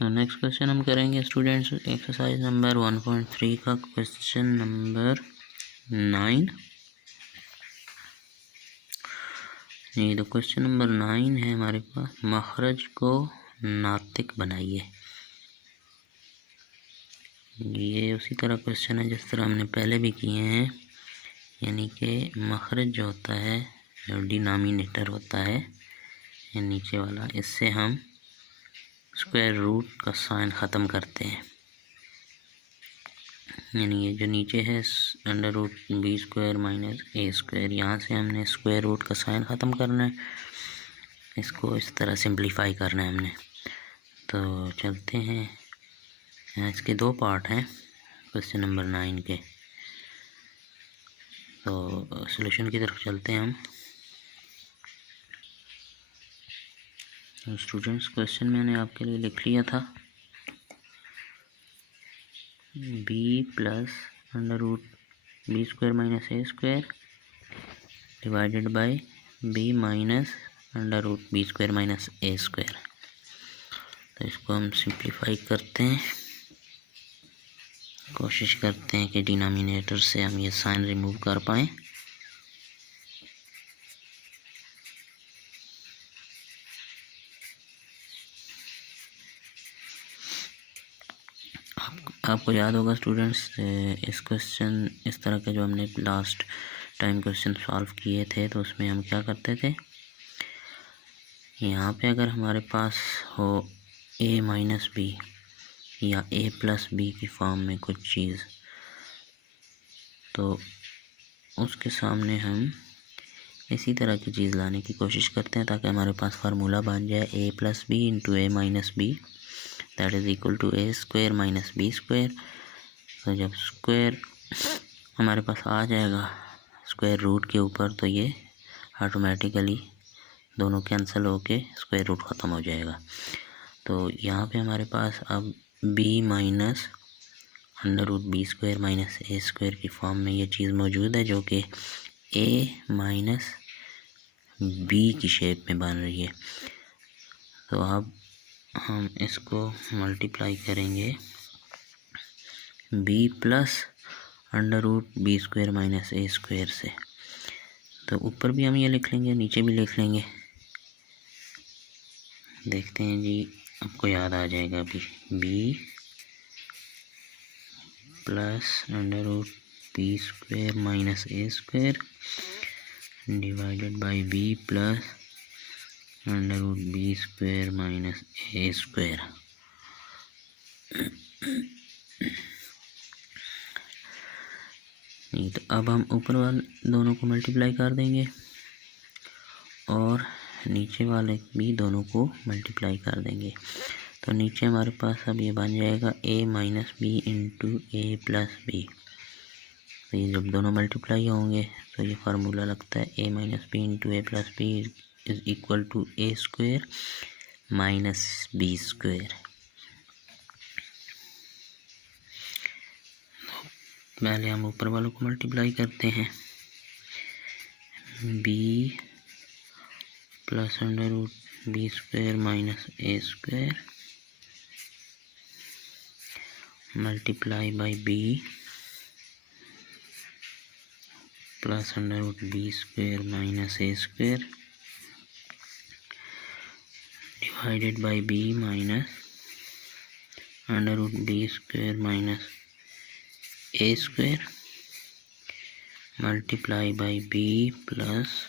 तो next question हम करेंगे स्टूडेंट्स एक्सरसाइज नंबर 1.3 का क्वेश्चन नंबर 9। ये तो क्वेश्चन नंबर 9 है हमारे पास, मखरज को नातिक बनाइए। ये उसी तरह क्वेश्चन है जिस तरह हमने पहले भी किए हैं, यानी कि मखरज जो होता है, जो डिनोमिनेटर होता है ये नीचे वाला, इससे हम स्क्वायर रूट का साइन ख़त्म करते हैं। यानी ये जो नीचे है under root B square minus ए स्क्वायर, यहाँ से हमने स्क्वायर रूट का साइन ख़त्म करना है, इसको इस तरह सिंप्लीफाई करना है हमने। तो चलते हैं, इसके दो पार्ट हैं क्वेश्चन नंबर 9 के, तो सॉल्यूशन की तरफ चलते हैं हम। तो स्टूडेंट्स क्वेश्चन मैंने आपके लिए लिख लिया था, b plus under root B square minus A square divided by b minus under root B square minus A square. तो इसको हम सिंप्लीफाई करते हैं, कोशिश करते हैं कि डिनोमिनेटर से हम ये साइन रिमूव कर पाएँ। आपको याद होगा स्टूडेंट्स, इस क्वेश्चन इस तरह के जो हमने लास्ट टाइम क्वेश्चन सॉल्व किए थे, तो उसमें हम क्या करते थे, यहाँ पे अगर हमारे पास हो a माइनस बी या a प्लस बी की फॉर्म में कुछ चीज़, तो उसके सामने हम इसी तरह की चीज़ लाने की कोशिश करते हैं ताकि हमारे पास फार्मूला बन जाए a plus b into a minus b that is equal to A square minus B square. तो जब स्क्वायर हमारे पास आ जाएगा स्क्वायर रूट के ऊपर, तो ये ऑटोमेटिकली दोनों कैंसिल होके स्क्वायर रूट ख़त्म हो जाएगा। तो यहाँ पे हमारे पास अब b minus under root B square minus ए स्क्वायर की फॉर्म में ये चीज़ मौजूद है, जो कि a माइनस बी की शेप में बन रही है। तो अब हम इसको मल्टीप्लाई करेंगे b plus under root B square minus ए स्क्वायर से। तो ऊपर भी हम ये लिख लेंगे, नीचे भी लिख लेंगे, देखते हैं जी आपको याद आ जाएगा अभी। b plus under root B square minus A square divided by b plus under root B square minus A square. नहीं, तो अब हम ऊपर वाले दोनों को मल्टीप्लाई कर देंगे और नीचे वाले भी दोनों को मल्टीप्लाई कर देंगे। तो नीचे हमारे पास अब ये बन जाएगा a minus B into A plus b. तो ये जब दोनों मल्टीप्लाई होंगे तो ये फार्मूला लगता है a minus B into A plus b is equal to A square minus B square. पहले हम ऊपर वालों को मल्टीप्लाई करते हैं, b plus under root B square minus A square multiply by b plus under root B square minus A square divided by b minus under root B square minus A square multiply by b plus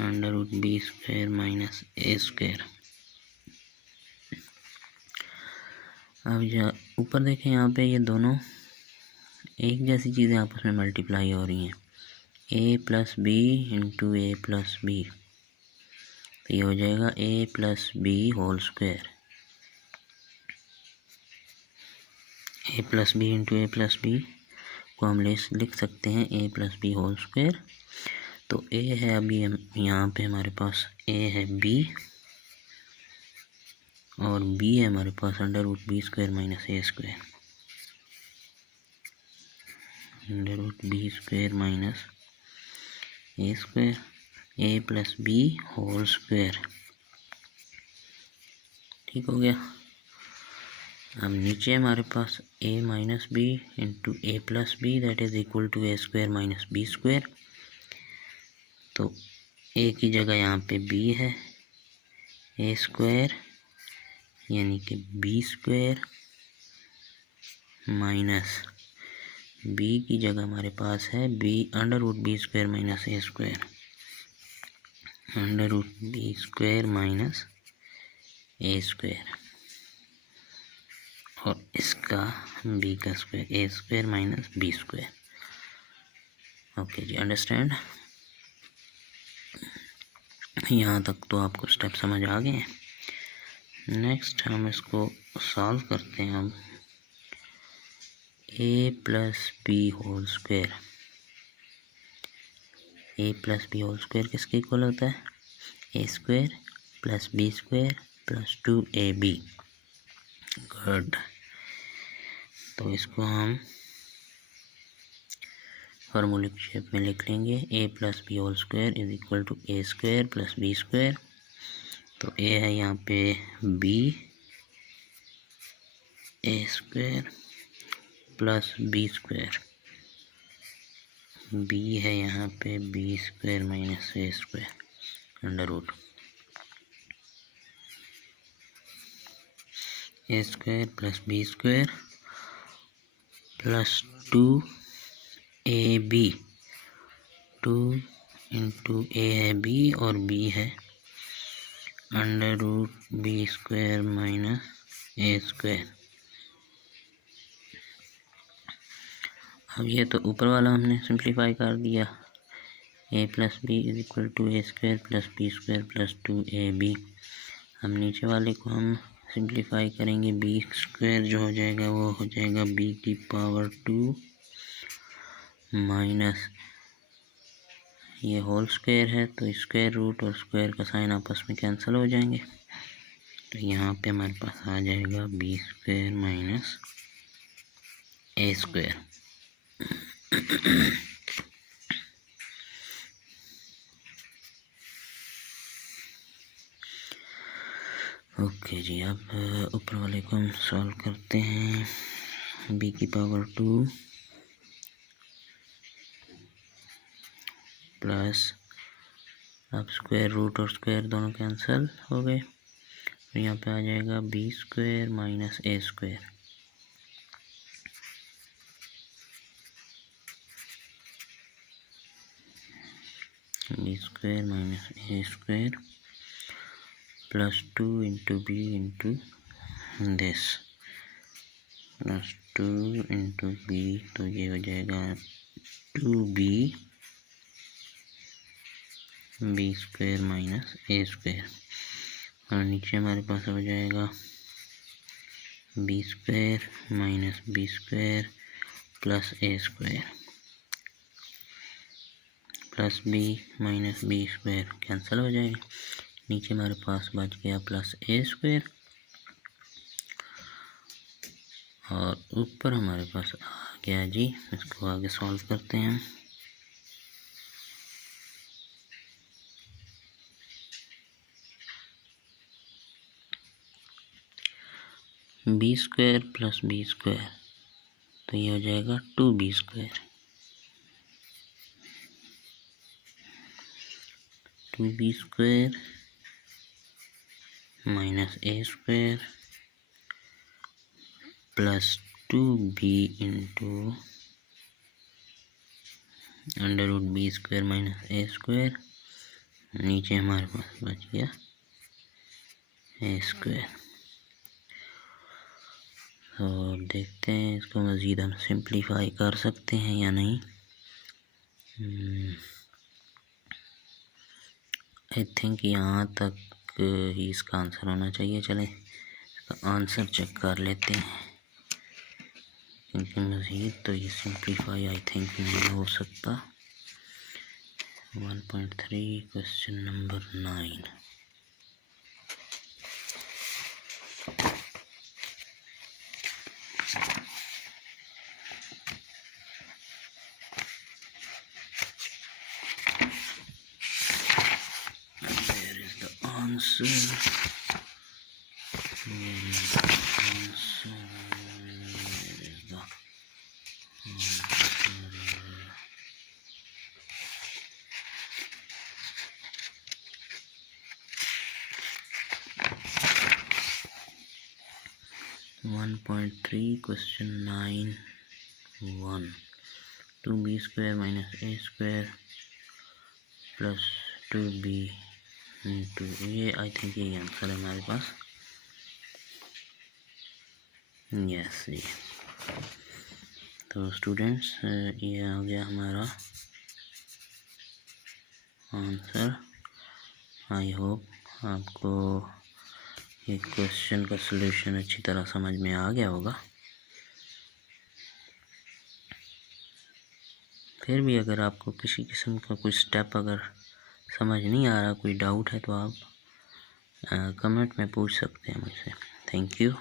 under root B square minus A square. अब ऊपर देखें, यहाँ पे ये दोनों एक जैसी चीज़ें आपस में मल्टीप्लाई हो रही हैं, a plus b into A plus b. तो ये हो जाएगा a plus B whole square, a plus b into A plus b को हम लिख सकते हैं a plus B whole square. तो a है अभी यहाँ पे हमारे पास a है b और b है हमारे पास under root B square minus A square, under root B square minus A square, a plus B whole square. ठीक हो गया। अब नीचे हमारे पास a minus B into A plus B that is equal to A square minus B square. तो a की जगह यहाँ पे b है, ए स्क्वायर यानी कि बी स्क्वायर माइनस b की जगह हमारे पास है b under root B square minus ए square, under root B square minus ए स्क्वायर, और इसका b का square A square minus B square. Okay जी, अंडरस्टैंड। यहाँ तक तो आपको स्टेप समझ आ गए हैं। नेक्स्ट हम इसको सॉल्व करते हैं। अब a plus B whole square, a plus B whole square किसके इक्वल होता है? A square plus B square plus 2ab। Good. तो इसको हम फार्मूले की शेप में लिख लेंगे। a plus B whole square is equal to A square plus B square. तो a है यहाँ पे b, A square plus B square, b है यहाँ पे B square minus A square under root A square plus B square plus 2ab। 2 into A है b और b है under root B square minus ए square. अब ये तो ऊपर वाला हमने सिंप्लीफाई कर दिया। a plus b is equal to A square plus B square plus 2ab। हम नीचे वाले को हम सिंप्लीफाई करेंगे। बी स्क्वायर जो हो जाएगा वो हो जाएगा b की पावर 2 माइनस ये होल स्क्वायर है तो स्क्वायर रूट और स्क्वायर का साइन आपस में कैंसिल हो जाएंगे। तो यहाँ पे हमारे पास आ जाएगा बी स्क्वायर माइनस ए स्क्वायर। ओके जी, अब ऊपर वाले को हम सॉल्व करते हैं। b की पावर 2 प्लस, अब स्क्वायर रूट और स्क्वायर दोनों कैंसिल हो गए। तो यहाँ पे आ जाएगा B square minus A square. B square minus A square plus 2 into B into this plus 2 into B, तो ये हो जाएगा 2b बी स्क्वायर माइनस ए स्क्वायर। और नीचे हमारे पास हो जाएगा B square minus B square plus A square plus B minus B square cancel हो जाएगी। नीचे हमारे पास बच गया प्लस ए स्क्वायर और ऊपर हमारे पास आ गया जी। इसको आगे सॉल्व करते हैं। B square plus B square, तो ये हो जाएगा 2b square. 2b square minus ए square plus 2b into under root B square minus ए स्क्वायर। नीचे हमारे पास बच गया ए स्क्वायर। तो देखते हैं इसको मज़ीद हम सिंप्लीफाई कर सकते हैं या नहीं। आई थिंक यहाँ तक ही इसका आंसर होना चाहिए। चलें इसका आंसर चेक कर लेते हैं, क्योंकि मज़ीद तो ये सिंप्लीफाई आई थिंक नहीं हो सकता। 1.3 question number 9। Answer. 1.3 question 9(1) 2b square minus a square plus 2b into ये आई थिंक यही आंसर है हमारे पास। यस जी। तो स्टूडेंट्स ये आ गया हमारा आंसर। आई होप आपको ये क्वेश्चन का सलूशन अच्छी तरह समझ में आ गया होगा। फिर भी अगर आपको किसी किस्म का कोई स्टेप अगर समझ नहीं आ रहा, कोई डाउट है, तो आप कमेंट में पूछ सकते हैं मुझसे। Thank you.